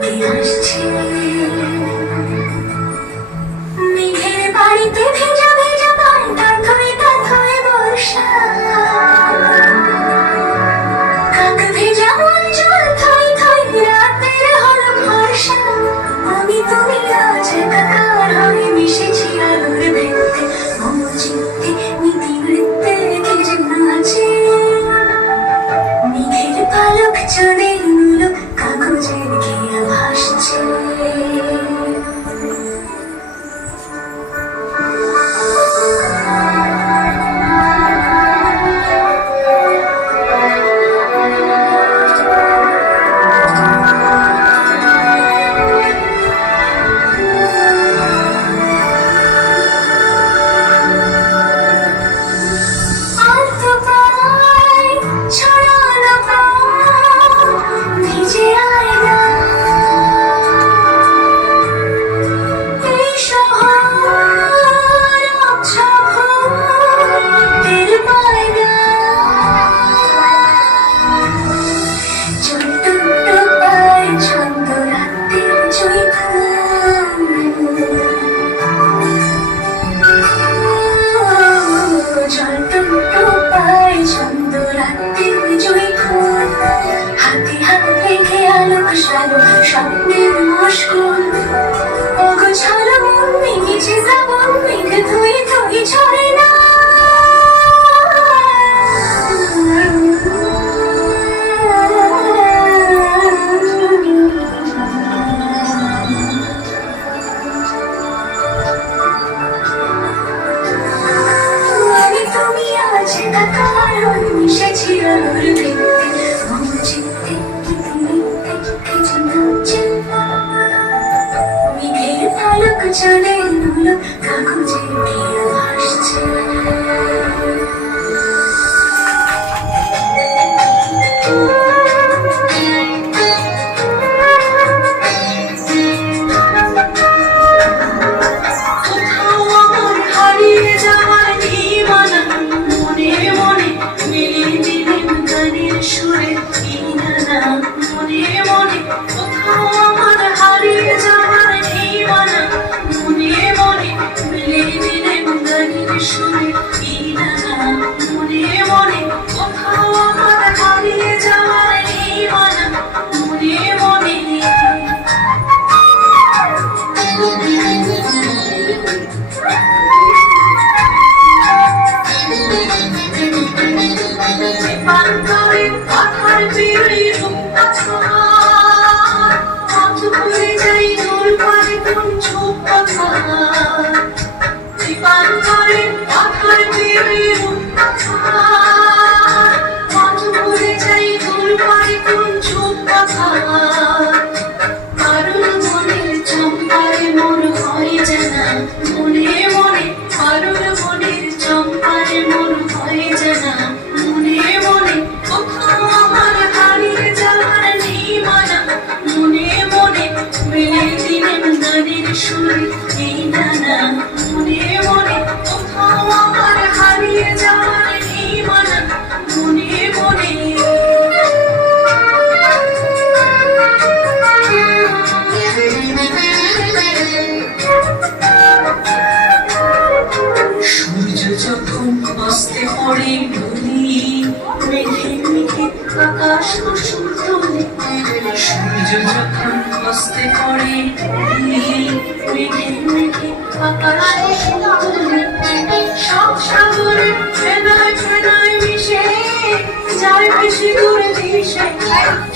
থেকে আসছে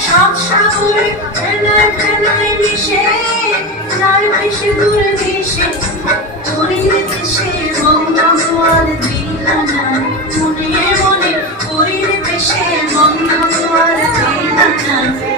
সব সাগর ফেলায় ফেলায় মিশে লাল মিশে দূর মিশে করিলে সে বঙ্গমার দিলানা মনে মনে করিলে সে বঙ্গমার দিলানা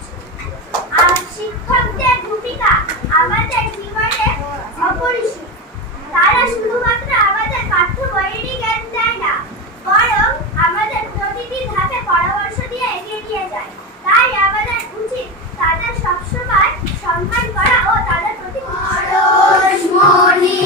শিক্ষকদের ভূমিকা আমাদের জীবনে অপরিসীম। তারা শুধুমাত্র আমাদের পাঠ্য বইয়েরই জ্ঞান দেয় না, বরং আমাদের প্রতিটি ধাপে পরামর্শ দিয়ে এগিয়ে নিয়ে যায়। তাই আমাদের উচিত তাদের সবসময় সম্মান করা ও তাদের প্রতি পরশমণি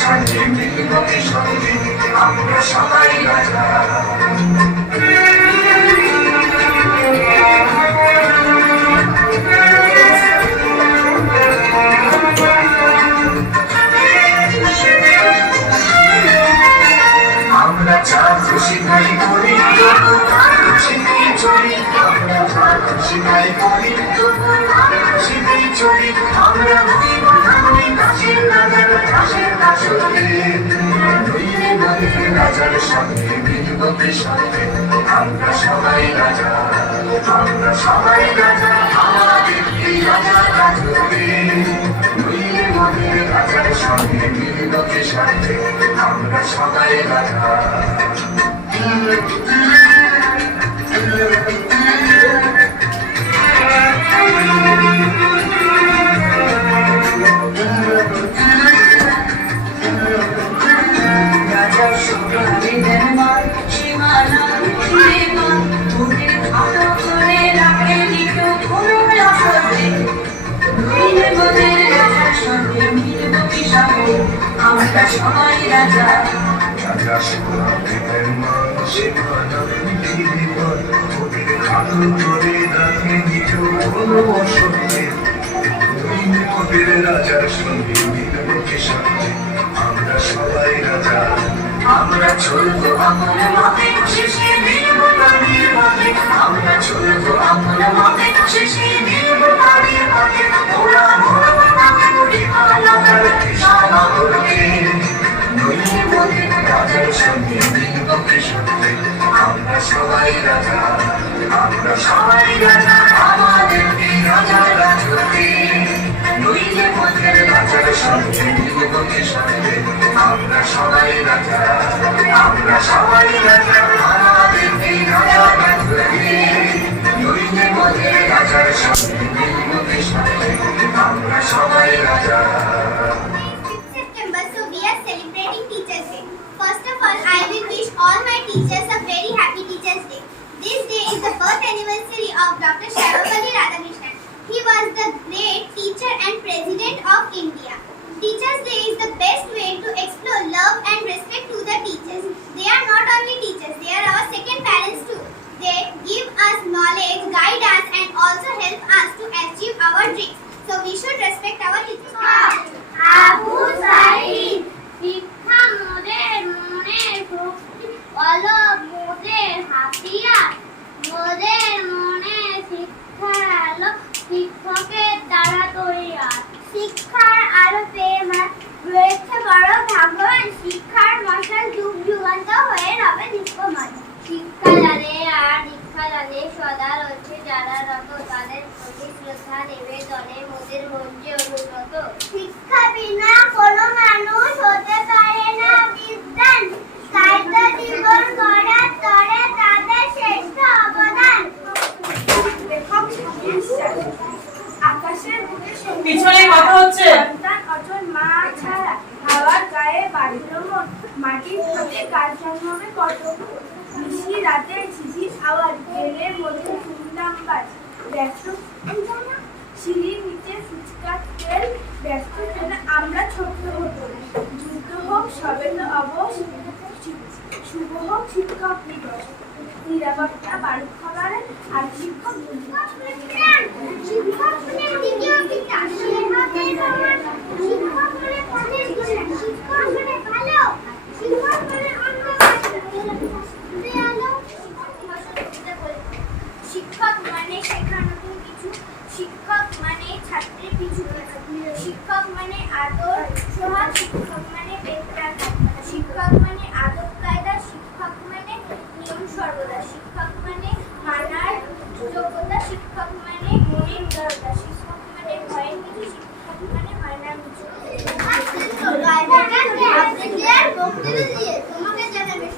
সাথে পৃথিবীতে সঙ্গে আমরা সবাই রাজা আমরা যা খুশি তাই করি। খুশি দিয়ে চলি, আমরা যা খুশি তাই করি। খুশি দিয়ে চলি, আমরা রাজার সঙ্গে কৃষকে আমরা সবাই রাজা আমরা সঙ্গে আমরা সবাই চলবো আপন শেষে মিলব মতে আমরা শেষে মিলব রাজার সঙ্গে আমরা সবাই রাজা আমরা সবাই রাজা রাজা আমরা সবাই রাজা আমরা সবাই রাজা আমাদের এই রাজা রাজতে নইলে মতের রাজার সঙ্গে মিলব কি সঙ্গে আমরা সবাই রাজা 6th September, so we are celebrating Teachers' Day. First of all, I will wish all my teachers a very happy Teachers' Day. This day is the birth anniversary of Dr. Sarvapalli Radhakrishnan. He was the great teacher and president of India. Teachers' Day is the best way to explore love and respect to the teachers. They are not only teachers, they are our second parents too. They give us knowledge, guide us, and also help us to achieve our dreams. So we should respect our মিশি রাতে ঝিঝির আওয়াজ জেলের মধ্যে শুনলাম বাজ ব্যস্ত সিঁড়ির নিচে ফুচকা, তেল, ব্যস্ত জন্য আমরা ছোট্ট হতো যুদ্ধ হোক সবে তো অবশ। শুভ হোক, শিক্ষক দিবস। নিরাপত্তা বাড়ি খাবারে আর শিক্ষক শিক্ষক শিক্ষক দ্বিতীয় পিতা শিক্ষকের সমান শিক্ষক হলে পথের দিশা শিক্ষক হলে ভালো শিক্ষক হলে অন্য দয়ালু শিক্ষক মানে শেখা নতুন কিছু শিক্ষক মানে ছাত্রের পিছু পিছু। শিক্ষক মানে আদর সোহাগ শিক্ষক মানে বেত্রাঘাত শিক্ষক মানে আদব কায়দা শিক্ষক মানে নিয়ম সর্বদা। শিক্ষক মানে মানার যোগ্যতা শিক্ষক মানে মনের উদারতা শিক্ষক মানে ভয়ের কিছু শিক্ষক মানে মানার কিছু। তোমাকে জানাবে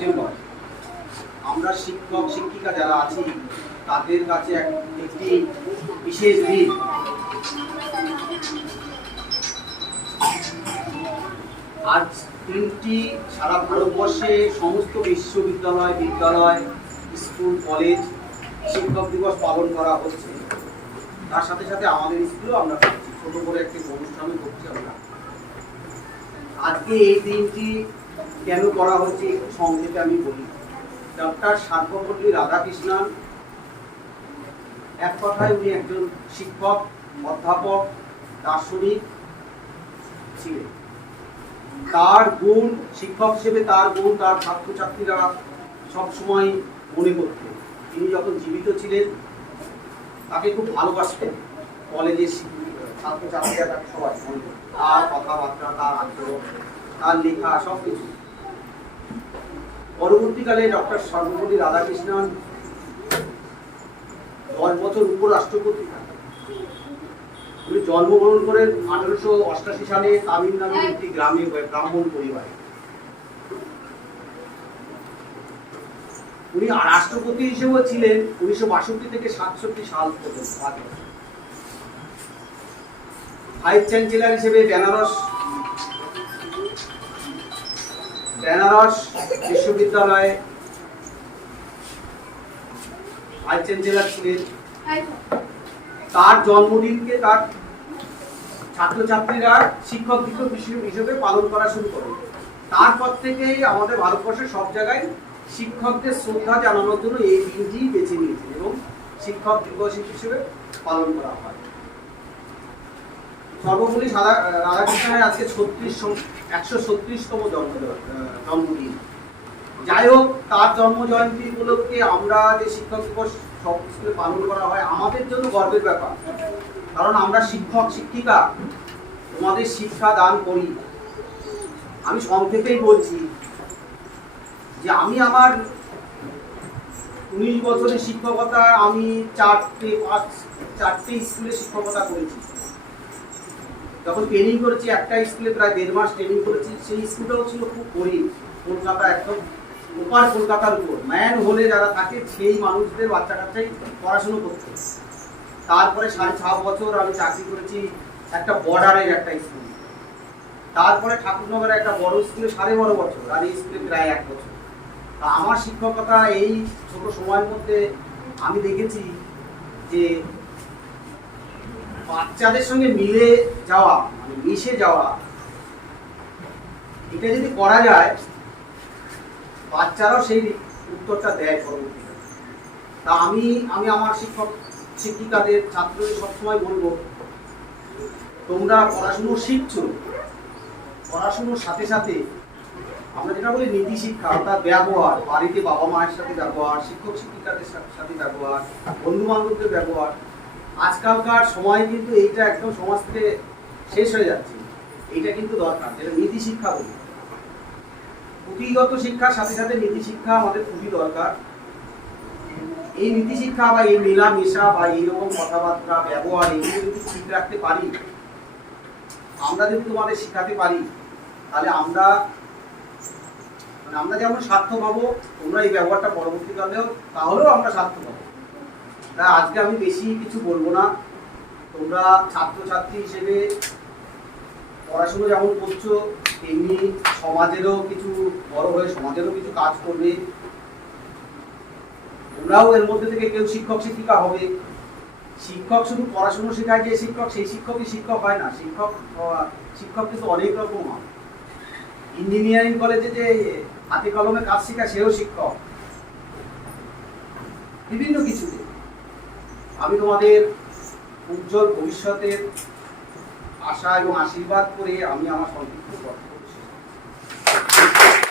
সেপ্টেম্বর আমরা শিক্ষক, শিক্ষিকা যারা আছি, তাদের কাছে একটি বিশেষ দিন। আজ দিনটি সারা ভারতবর্ষে সমস্ত বিশ্ববিদ্যালয়, বিদ্যালয়, স্কুল, কলেজ শিক্ষক দিবস পালন করা হচ্ছে। তার সাথে সাথে আমাদের স্কুলেও আমরা করছি। ছোট করে একটি অনুষ্ঠানও করছি আমরা। আজকে এই দিনটি কেন করা একটু সংক্ষেপে আমি বলি। ডক্টর সার্বপল্লী রাধাকৃষ্ণন, এক কথায় উনি একজন শিক্ষক, অধ্যাপক, দার্শনিক ছিলেন। তার গুণ, শিক্ষক হিসেবে তার গুণ, তার ছাত্রছাত্রীরা সবসময় মনে করতেন। তিনি যখন জীবিত ছিলেন, তাকে খুব ভালোবাসতেন। কলেজের ছাত্রছাত্রীরা তাকে সবাই। তার কথাবার্তা, তার আগ্রহ, তার লেখা সব কিছু পরবর্তীকালে ডক্টর সর্বপল্লী রাধাকৃষ্ণন দশ বছর উপরাষ্ট্রপতি উনি জন্মগ্রহণ করেন আঠারোশো অষ্টাশি সালে তামিলনাড়ুর একটি গ্রামে ব্রাহ্মণ পরিবারে। উনি রাষ্ট্রপতি হিসেবেও ছিলেন উনিশশো বাষট্টি থেকে সাতষট্টি সাল পর্যন্ত। ভাইস চ্যান্সেলর হিসেবে বেনারস বেনারস বিশ্ববিদ্যালয়ে চ্যান্সেলর ছিলেন তার জন্মদিনকে তার ছাত্রছাত্রীরা শিক্ষক দিবস হিসেবে- পালন করা শুরু করে। তারপর থেকেই আমাদের ভারতবর্ষের সব জায়গায় শিক্ষকদের শ্রদ্ধা জানানোর জন্য এই দিনটি বেছে নিয়েছে এবং শিক্ষক দিবস হিসেবে পালন করা হয়। সর্বপল্লী সাদা রাধাকৃষ্ণের আজকে ছত্রিশ একশো ছত্রিশতম জন্ম জন্মদিন। যাই হোক, তার জন্ম জয়ন্তী উপলক্ষে আমরা যে শিক্ষক দিবস সব স্কুলে পালন করা হয়, আমাদের জন্য গর্বের ব্যাপার। কারণ আমরা শিক্ষক, শিক্ষিকা, তোমাদের শিক্ষা দান করি। আমি সংক্ষেপেই বলছি যে আমি আমার উনিশ বছরের শিক্ষকতা আমি চারটে পাঁচ চারটে স্কুলে শিক্ষকতা করেছি। যখন ট্রেনিং করেছি, একটা স্কুলে প্রায় দেড় মাস ট্রেনিং করেছি, সেই স্কুলটাও ছিল খুব গরিব, কলকাতা একদম ওপার কলকাতার উপর। ম্যান হলে যারা থাকে, সেই মানুষদের বাচ্চা কাচ্চাই পড়াশুনো করতে। তারপরে সাড়ে ছ বছর আমি চাকরি করেছি একটা বর্ডারের একটা স্কুল তারপরে ঠাকুরনগরের একটা বড় স্কুলে সাড়ে বারো বছর, আর এই স্কুলে প্রায় এক বছর। তা আমার শিক্ষকতা এই ছোট সময়ের মধ্যে আমি দেখেছি যে বাচ্চাদের সঙ্গে মিলে যাওয়া মানে মিশে যাওয়া, এটা যদি করা যায়, বাচ্চারাও সেই উত্তরটা দেয় পরবর্তীতে। তা আমি আমি আমার শিক্ষক, শিক্ষিকাদের, ছাত্রদের সবসময় বলব, তোমরা পড়াশুনো শিখছো, পড়াশুনোর সাথে সাথে আমরা যেটা বলি নীতি শিক্ষা, অর্থাৎ ব্যবহার, বাড়িতে বাবা মায়ের সাথে ব্যবহার শিক্ষক শিক্ষিকাদের সাথে ব্যবহার বন্ধু বান্ধবদের ব্যবহার আজকালকার সময় কিন্তু এইটা একদম সমাজ থেকে শেষ হয়ে যাচ্ছে। এইটা কিন্তু দরকার, যেটা নীতি শিক্ষা বলি। পুঁথিগত শিক্ষার সাথে সাথে নীতি শিক্ষা আমাদের খুবই দরকার। এই নীতি শিক্ষা বা এই মেলামেশা বা এইরকম কথাবার্তা, ব্যবহার এগুলো যদি ঠিক রাখতে পারি, আমরা যদি তোমাদের শেখাতে পারি, তাহলে আমরা মানে আমরা যেমন স্বার্থ পাবো, তোমরা এই ব্যবহারটা পরবর্তীকালেও তাহলেও আমরা স্বার্থ পাবো। আজকে আমি বেশি কিছু বলব না। তোমরা ছাত্রছাত্রী হিসেবে পড়াশুনো যেমন করছ, তেমনি সমাজেরও কিছু বড় হয়ে সমাজেরও কিছু কাজ করবে। তোমরাও এর মধ্যে থেকে কেউ শিক্ষক, শিক্ষিকা হবে। শিক্ষক শুধু পড়াশুনো শেখায় যে শিক্ষক, সেই শিক্ষকই শিক্ষক হয় না। শিক্ষক শিক্ষক কিন্তু অনেক রকম হয়। ইঞ্জিনিয়ারিং কলেজে যে হাতে কলমে কাজ শেখায়, সেও শিক্ষক। বিভিন্ন কিছুতে। আমি তোমাদের উজ্জ্বল ভবিষ্যতের আশা এবং আশীর্বাদ করে আমি আমার সংক্ষিপ্ত বক্তব্য